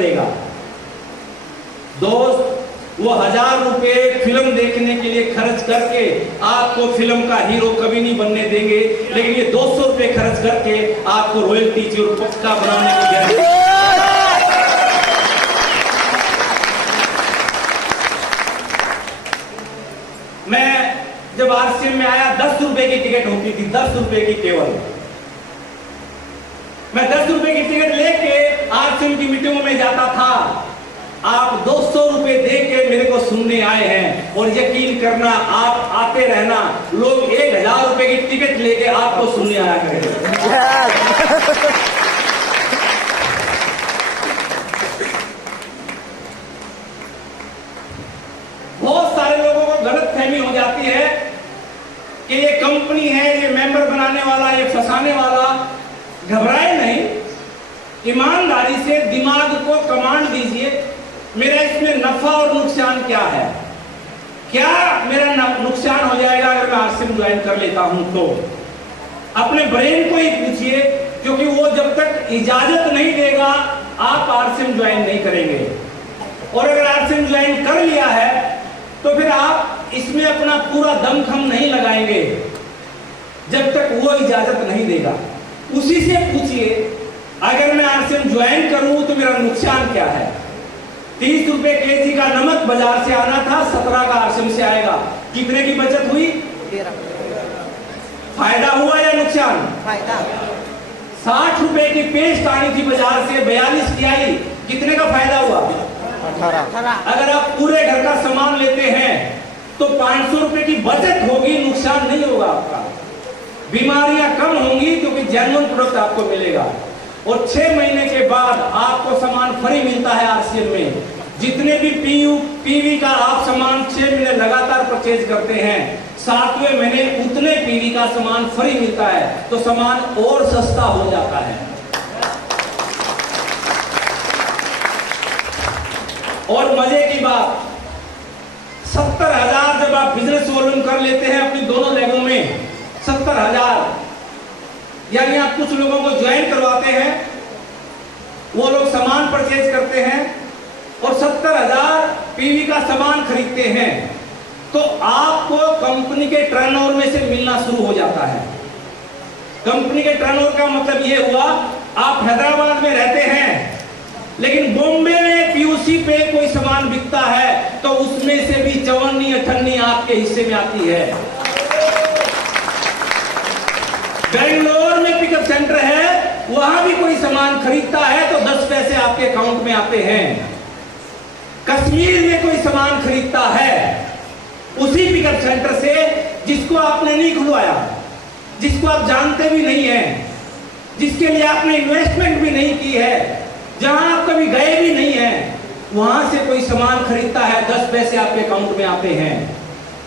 देगा। दोस्त, वो 1000 रुपए फिल्म देखने के लिए खर्च करके आपको फिल्म का हीरो कभी नहीं बनने देंगे, लेकिन ये 200 रुपए खर्च करके आपको रॉयल्टी और पक्का बनाने को देंगे। मैं जब आरसीएम में आया 10 रुपए की टिकट होती थी, 10 रुपए की केवल। मैं 10 रुपए की टिकट लेके आरसीएम की मीटिंगों में जाता था। आप 200 रुपए दे के मेरे को सुनने आए हैं, और यकीन करना आप आते रहना, लोग 1000 रुपए की टिकट लेके आपको सुनने आया करेंगे। बहुत सारे लोगों को गलतफहमी हो जाती है कि ये कंपनी है, ये मेंबर बनाने वाला, ये फंसाने वाला। घबराए नहीं, ईमानदारी से दिमाग को कमांड दीजिए, मेरा इसमें नफा और नुकसान क्या है, क्या मेरा नुकसान हो जाएगा अगर मैं आरसीएम ज्वाइन कर लेता हूं तो। अपने ब्रेन को ही पूछिए, क्योंकि वो जब तक इजाजत नहीं देगा आप आरसीएम ज्वाइन नहीं करेंगे। और अगर आरसीएम ज्वाइन कर लिया है तो फिर आप इसमें अपना पूरा दमखम नहीं लगाएंगे जब तक वो इजाजत नहीं देगा। उसी से पूछिए, अगर मैं आरसीएम ज्वाइन करूं तो मेरा नुकसान क्या है। 30 रुपए केजी का नमक बाजार से आना था, 17 का आरसीएम से आएगा। कितने की बचत हुई? 13। फायदा हुआ या नुकसान? फायदा। 60 रुपए की पेस्ट आनी थी बाजार से, 42 की आई। कितने का फायदा हुआ? 18। अगर आप पूरे घर का सामान लेते हैं तो 500 रुपए की बचत होगी, नुकसान नहीं होगा आपका। बीमारियां कम होंगी क्योंकि जेन्युइन प्रोडक्ट आपको मिलेगा। और 6 महीने के बाद आपको सामान फ्री मिलता है आरसीएम में। जितने भी पीवी का आप सामान 6 महीने लगातार परचेज करते हैं, 7वें महीने उतने पीवी का सामान फ्री मिलता है, तो सामान और सस्ता हो जाता है। और मजे की बात, 70,000 जब आप बिजनेस वॉल्यूम कर लेते हैं अपनी दोनों लेगों में, 70,000, यानी आप कुछ लोगों को ज्वाइन करवाते हैं, वो लोग सामान परचेज करते हैं और 70,000 पीवी का सामान खरीदते हैं, तो आपको कंपनी के टर्नओवर में से मिलना शुरू हो जाता है। कंपनी के टर्नओवर का मतलब ये हुआ, आप हैदराबाद में रहते हैं लेकिन बॉम्बे में पीयूसी पे कोई सामान बिकता है तो उसमें से भी 54-58 आपके हिस्से में आती है। बेंगलोर में पिकअप सेंटर है, वहां भी कोई सामान खरीदता है तो 10 पैसे आपके अकाउंट में आते हैं। कश्मीर में कोई सामान खरीदता है उसी पिकअप सेंटर से, जिसको आपने नहीं खुलवाया, जिसको आप जानते भी नहीं हैं, जिसके लिए आपने इन्वेस्टमेंट भी नहीं की है, जहां आप कभी गए भी नहीं हैं, वहां से कोई सामान खरीदता है, 10 पैसे आपके अकाउंट में आते हैं।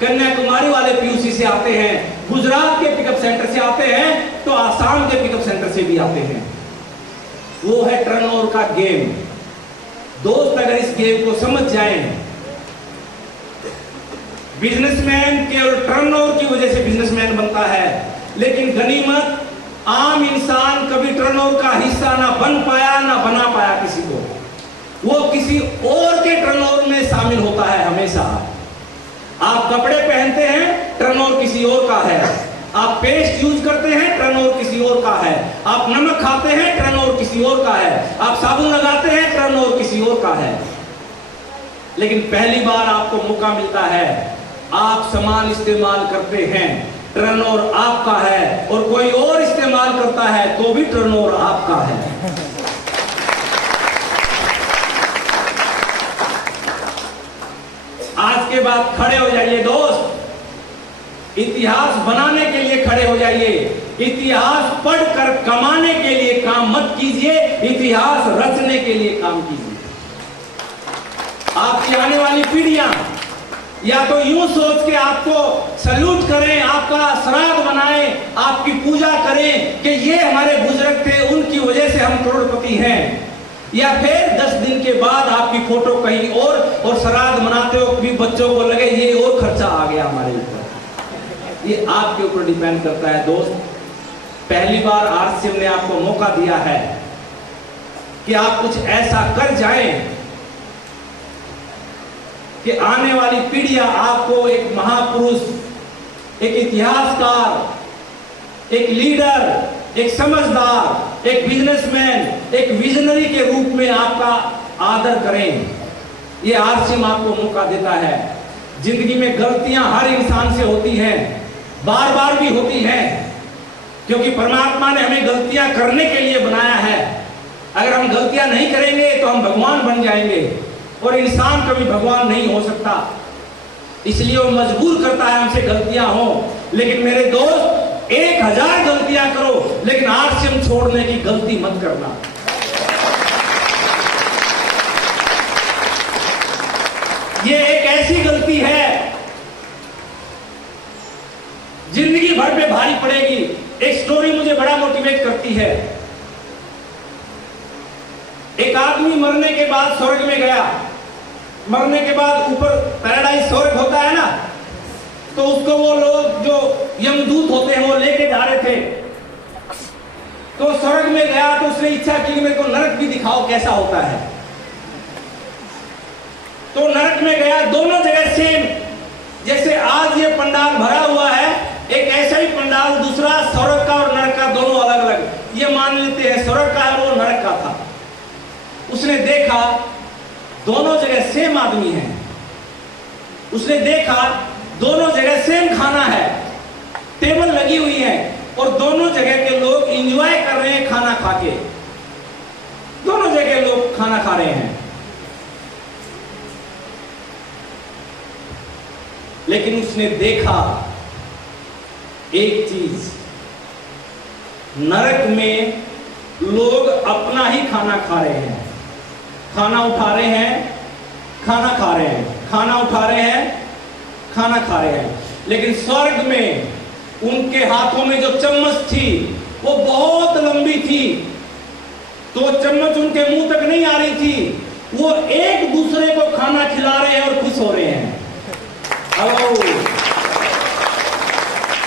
कन्याकुमारी वाले पीयूसी से आते हैं, गुजरात के पिकअप सेंटर से आते हैं, तो आसाम के पिकअप सेंटर से भी आते हैं। वो है टर्नओवर का गेम। दोस्त, अगर इस गेम को समझ जाएं, बिजनेसमैन केवल टर्नओवर की वजह से बिजनेसमैन बनता है, लेकिन गनीमत, आम इंसान कभी टर्नओवर का हिस्सा ना बन पाया, ना बना पाया किसी को। वो किसी और के टर्नओवर में शामिल होता है हमेशा। आप कपड़े पहनते हैं, टर्नओवर किसी और का है। आप पेस्ट यूज करते हैं, टर्नओवर किसी और का है। आप नमक खाते हैं, टर्नओवर किसी और का है। आप साबुन लगाते हैं, टर्नओवर किसी और का है। लेकिन पहली बार आपको मौका मिलता है, आप सामान इस्तेमाल करते हैं, टर्नओवर आपका है, और कोई और इस्तेमाल करता है तो भी टर्नओवर आपका है। आज के बाद खड़े हो जाइए दोस्त, इतिहास बनाने के लिए खड़े हो जाइए। इतिहास पढ़कर कमाने के लिए काम मत कीजिए, इतिहास रचने के लिए काम कीजिए। आपकी आने वाली पीढ़ियां या तो यूं सोच के आपको सल्यूट करें, आपका श्राद्ध बनाएं, आपकी पूजा करें कि ये हमारे बुजुर्ग थे, उनकी वजह से हम करोड़पति हैं, या फिर 10 दिन के बाद आपकी फोटो कहीं और श्राद्ध मनाते हो भी बच्चों को लगे ये और खर्चा आ गया हमारे ऊपर। ये आपके ऊपर डिपेंड करता है दोस्त। पहली बार आरसीएम ने आपको मौका दिया है, कि आप कुछ ऐसा कर जाएं कि आने वाली पीढ़ियां आपको एक महापुरुष, एक इतिहासकार, एक लीडर, एक समझदार, एक बिजनेसमैन, एक विजनरी के रूप में आपका आदर करें। ये आरसीएम आपको मौका देता है। जिंदगी में गलतियां हर इंसान से होती हैं, बार बार भी होती हैं, क्योंकि परमात्मा ने हमें गलतियां करने के लिए बनाया है। अगर हम गलतियां नहीं करेंगे तो हम भगवान बन जाएंगे, और इंसान कभी भगवान नहीं हो सकता। इसलिए वो मजबूर करता है हमसे गलतियां हो। लेकिन मेरे दोस्त, 1000 गलतियां करो, लेकिन आरसीएम छोड़ने की गलती मत करना। ये एक ऐसी गलती है जिंदगी भर पे भारी पड़ेगी। एक स्टोरी मुझे बड़ा मोटिवेट करती है। एक आदमी मरने के बाद स्वर्ग में गया। मरने के बाद ऊपर पैराडाइज स्वर्ग होता है ना, तो उसको वो लोग जो यमदूत होते हैं वो लेके जा रहे थे। तो स्वर्ग में गया तो उसने इच्छा की कि मेरे को नरक भी दिखाओ कैसा होता है। तो नरक में गया। दोनों जगह सेम, जैसे आज ये पंडाल भरा हुआ है, एक ऐसा ही पंडाल दूसरा स्वर्ग का और नरक का दोनों अलग अलग। ये मान लेते हैं स्वर्ग का है, वो नरक का था। उसने देखा दोनों जगह सेम आदमी है। उसने देखा दोनों जगह सेम खाना है, टेबल लगी हुई है, और दोनों जगह के लोग एंजॉय कर रहे हैं खाना खा के। दोनों जगह लोग खाना खा रहे हैं। लेकिन उसने देखा एक चीज, नरक में लोग अपना ही खाना खा रहे हैं। खाना उठा रहे हैं, खाना खा रहे हैं, खाना उठा रहे हैं, खाना खा रहे हैं। लेकिन स्वर्ग में उनके हाथों में जो चम्मच थी वो बहुत लंबी थी, तो चम्मच उनके मुंह तक नहीं आ रही थी। वो एक दूसरे को खाना खिला रहे हैं और खुश हो रहे हैं। हेलो,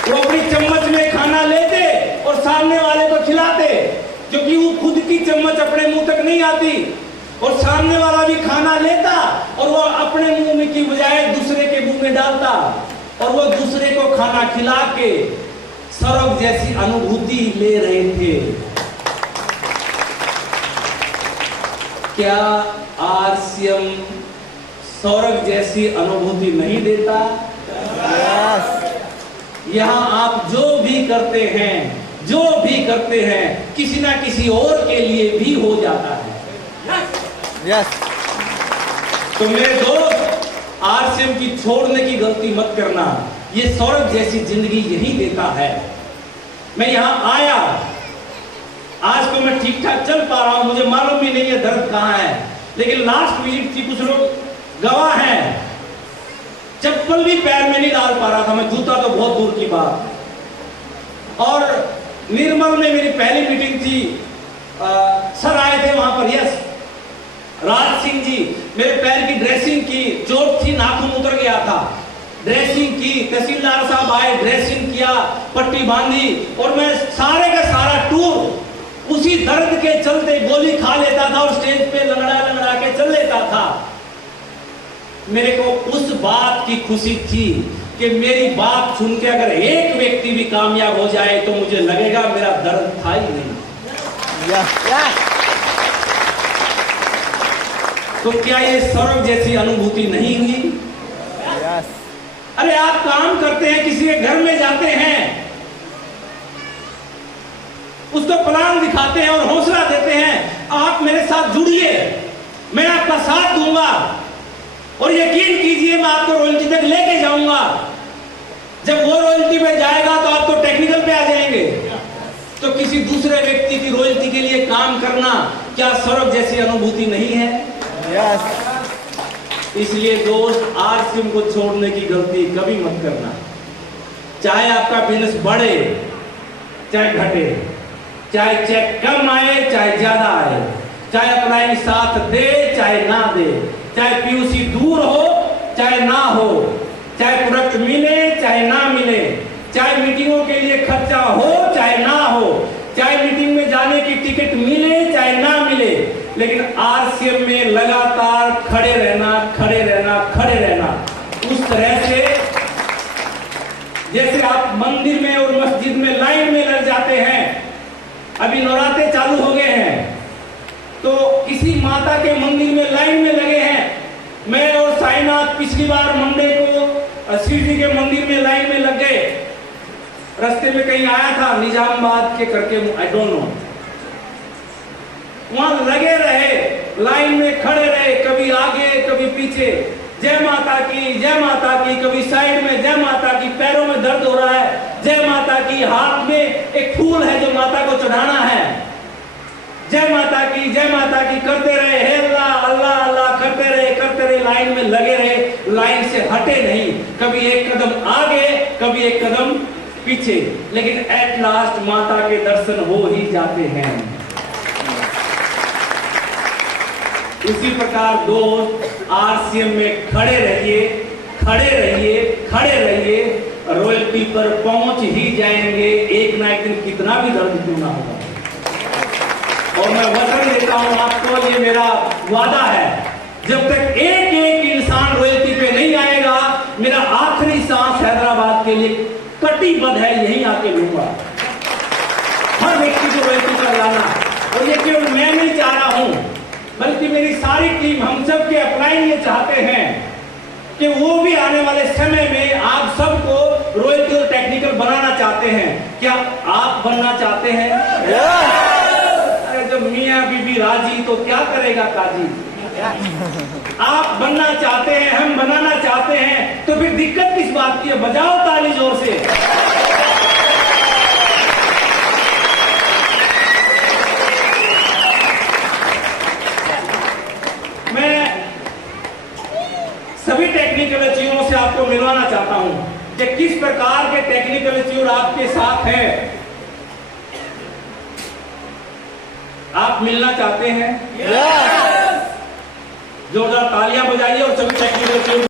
वो अपनी चम्मच में खाना लेते और सामने वाले को खिलाते, क्योंकि वो खुद की चम्मच अपने मुंह तक नहीं आती, और सामने वाला भी खाना लेता और वो अपने मुंह में की बजाय दूसरे के मुंह में डालता, और वो दूसरे को खाना खिला के स्वर्ग जैसी अनुभूति ले रहे थे। क्या आरसीएम स्वर्ग जैसी अनुभूति नहीं देता? यहां आप जो भी करते हैं, जो भी करते हैं, किसी ना किसी और के लिए भी हो जाता है। यस। तो मेरे दोस्त, आरसीएम की छोड़ने की गलती मत करना। ये स्वर्ग जैसी जिंदगी यही देता है। मैं यहां आया, आज तो मैं ठीक ठाक चल पा रहा हूं, मुझे मालूम भी नहीं है दर्द कहां है। लेकिन लास्ट विजिट थी, कुछ लोग गवाह हैं, चप्पल भी पैर में नहीं डाल पा रहा था मैं, जूता तो बहुत दूर की बात। और निर्मल में मेरी पहली मीटिंग थी, सर आए थे वहां पर, यस राज सिंह जी, मेरे पैर की ड्रेसिंग की, चोट थी, नाखून उतर गया था, ड्रेसिंग की, तहसीलदार साहब आए, ड्रेसिंग किया, पट्टी बांधी, और मैं सारे का सारा टूर उसी दर्द के चलते गोली खा लेता था और स्टेज पे लंगड़ा लंगड़ा के चल लेता था। मेरे को उस बात की खुशी थी कि मेरी बात सुन के अगर एक व्यक्ति भी कामयाब हो जाए तो मुझे लगेगा मेरा दर्द था ही नहीं। तो क्या ये स्वर्ग जैसी अनुभूति नहीं हुई? अरे आप काम करते हैं, किसी के घर में जाते हैं, उसको प्लान दिखाते हैं और हौसला देते हैं, आप मेरे साथ जुड़िए, मैं आपका साथ दूंगा, और यकीन कीजिए मैं आपको रॉयल्टी तक लेके जाऊंगा। जब वो रॉयल्टी पे जाएगा तो आप तो टेक्निकल पे आ जाएंगे। तो किसी दूसरे व्यक्ति की रॉयल्टी के लिए काम करना क्या स्वर्ग जैसी अनुभूति नहीं है? इसलिए दोस्त, आरसीएम को छोड़ने की गलती कभी मत करना। चाहे आपका बिजनेस बढ़े चाहे घटे, चाहे चेक कम आए चाहे ज्यादा आए, चाहे अपना साथ दे चाहे ना दे, चाहे पीयूसी दूर हो चाहे ना हो, चाहे प्रोडक्ट मिले चाहे ना मिले, चाहे मीटिंगों के लिए खर्चा हो चाहे ना हो, चाहे मीटिंग में जाने की टिकट मिले चाहे ना मिले, लेकिन आरसीएम में लगातार खड़े रहना, खड़े रहना, खड़े रहना, उस तरह से जैसे आप मंदिर में और मस्जिद में लाइन में लग जाते हैं। अभी नवरात्रे चालू हो गए हैं, तो किसी माता के मंदिर में लाइन में लगे हैं। मैं और साईनाथ पिछली बार मंडे को शिव जी के मंदिर में लाइन में लग गए। रास्ते में कहीं आया था निजामाबाद के करके, आई डोंट नो, वहां लगे रहे, लाइन में खड़े रहे, कभी आगे कभी पीछे, जय माता की, जय माता की, कभी साइड में जय माता की, पैरों में दर्द हो रहा है, जय माता की, हाथ में एक फूल है जो माता को चढ़ाना है, जय माता की, जय माता की करते रहे, हे अल्लाह अल्लाह अल्लाह करते रहे, लाइन में लगे रहे, लाइन से हटे नहीं, कभी एक कदम आगे कभी एक कदम पीछे, लेकिन एट लास्ट माता के दर्शन हो ही जाते हैं। उसी प्रकार दोस्त आरसीएम में खड़े रहिए, खड़े रहिए, खड़े रहिए, रॉयल्टी पर पहुंच ही जाएंगे एक ना एक दिन, कितना भी दर्द क्यों ना होगा। और मैं वचन देता हूं आपको, ये मेरा वादा है, जब तक एक एक इंसान रॉयल्टी पे नहीं आएगा, मेरा आखिरी सांस हैदराबाद के लिए कटिबद्ध है, यहीं आके लूंगा। हर व्यक्ति को रॉयल्टी पर लाना, और ये केवल मैं नहीं चाह रहा हूं, बल्कि मेरी सारी टीम, हम सब के अपलाइन ये चाहते हैं कि वो भी आने वाले समय में आप सबको रॉयल्टी और टेक्निकल बनाना चाहते हैं। क्या आप बनना चाहते हैं? अरे जब मियां बीबी राजी तो क्या करेगा काजी। आप बनना चाहते हैं, हम बनाना चाहते हैं, तो फिर दिक्कत किस बात की है? बजाओ ताली जोर से। सभी टेक्निकल अचीवर्स से आपको मिलवाना चाहता हूं कि किस प्रकार के टेक्निकल अचीवर आपके साथ हैं। आप मिलना चाहते हैं? जोरदार तालियां बजाइए और सभी टेक्निकल अचीवर